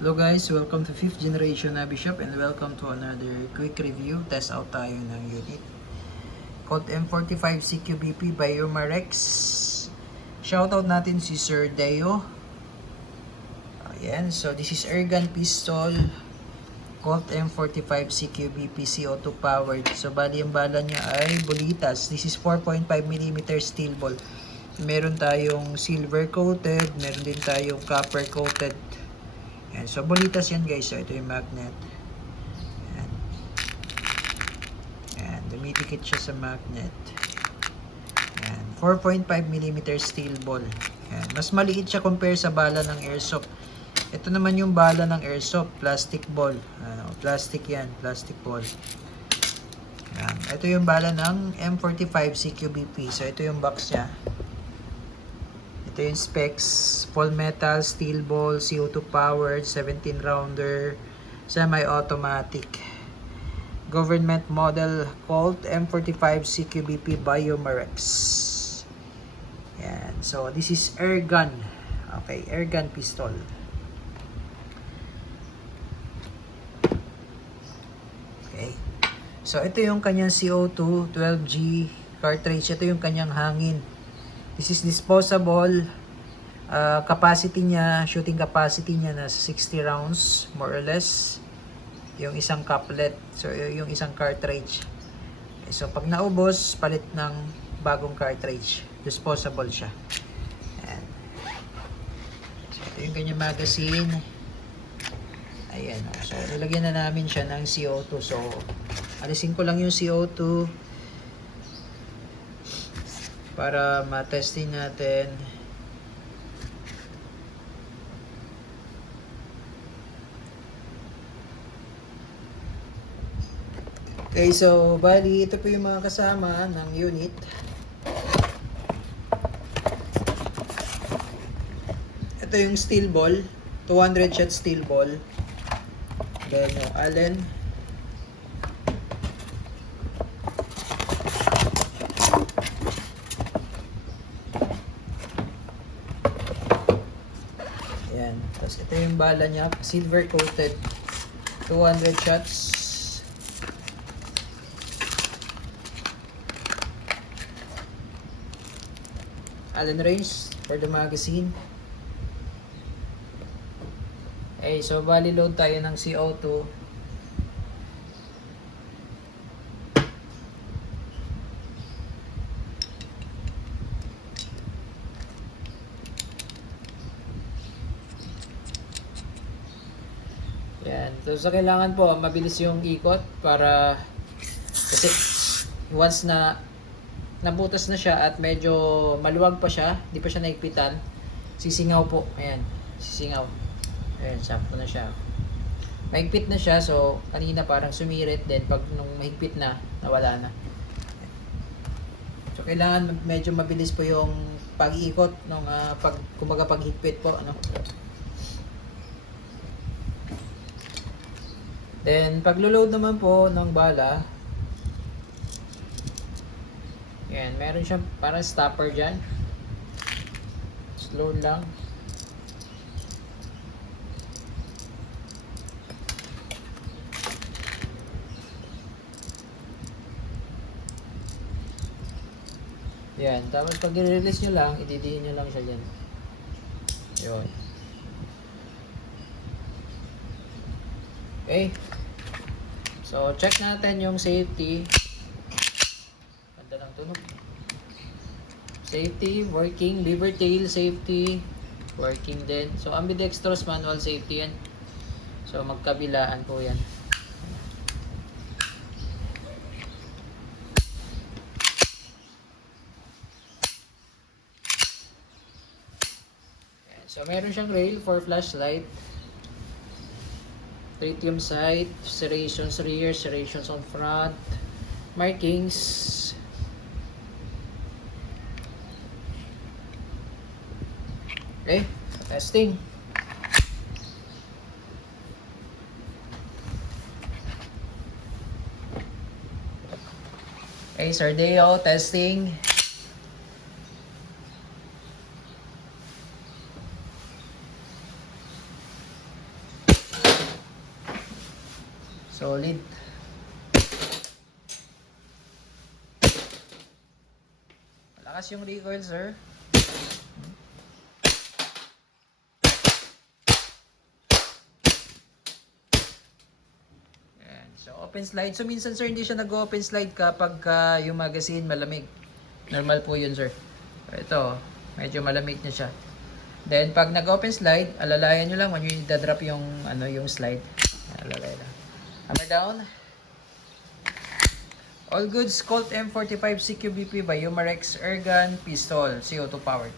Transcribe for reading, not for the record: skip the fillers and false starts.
Hello guys, welcome to 5th generation Nabi Shop and welcome to another quick review. Test out tayo ng unit. Colt M45 CQBP by Umarex. Shoutout natin si Sir Deo. Ayan, so this is airgun pistol. Colt M45 CQBP CO2 powered. So bali yung bala niya ay Bolitas. This is 4.5mm steel ball. Meron tayong silver coated, meron din tayong copper coated. Ayan, so Bolitas yan guys. So ito yung magnet. Ayan. Ayan, dumidikit siya sa magnet. Ayan, 4.5mm steel ball. Ayan, mas maliit siya compare sa bala ng airsoft. Ito naman yung bala ng airsoft, plastic ball. Plastic yan, plastic ball. Ayan, ito yung bala ng M45 CQBP. So ito yung box niya. Ito yung specs, full metal, steel ball, CO2 powered, 17 rounder, semi-automatic. Government model Colt M45 CQBP by Umarex. Yan. So this is air gun. Okay, air gun pistol. Okay. So ito yung kanyang CO2 12G cartridge. Ito yung kanyang hangin. This is disposable. Capacity niya, shooting capacity niya na 60 rounds more or less. Yung isang couplet, so yung isang cartridge. Okay, so pag naubos, palit ng bagong cartridge. Disposable siya. Ayan. So ito yung kanyang magazine. Ayan. So nilagyan na namin siya ng CO2. So alisin ko lang yung CO2 para ma-testing natin. Okay, so bali ito po yung mga kasama ng unit. Ito yung steel ball, 200 shot steel ball. Then yung Allen. Ayan. Tapos ito yung bala niya, silver coated, 200 shots. Allen range for the magazine. Okay, so bali load tayo ng CO2. Yan. So kailangan po mabilis yung ikot para kasi once na nabutas na siya at medyo maluwag pa siya, di pa siya naigpitan, sisingaw po. Ayan, sisingaw. Ayan, sakto na siya. Mahigpit na siya, so kanina parang sumirit, then pag nung mahigpit na, nawala na. So kailangan medyo mabilis po yung pag-iikot nung kumbaga paghigpit po, ano. Then paglo-load naman po ng bala, yan, meron siyang parang stopper dyan. Slow lang. Yan, tapos pag i-release nyo lang, ididiin nyo lang siya dyan. Yun. Okay. So, check natin yung safety. Ganda ng tunog. Safety, working. Lever tail safety, working din. So, ambidextrous manual safety yan. So, magkabilaan po yan. So, meron siyang rail for flashlight. Tritium sight, serrations rear, serrations on front, markings. Okay, testing. Okay, Sir Deo, testing. Solid. Malakas yung recoil, sir. Ayan. So, open slide. So, minsan, sir, hindi siya nag-open slide kapag yung magazine malamig. Normal po yun, sir. Ito, medyo malamig na siya. Then, pag nag-open slide, alalayan nyo lang when you drop yung, yung slide. Alalay lang. Hammer down. All goods, Colt M45 CQBP by Umarex Airgun Pistol, CO2 powered.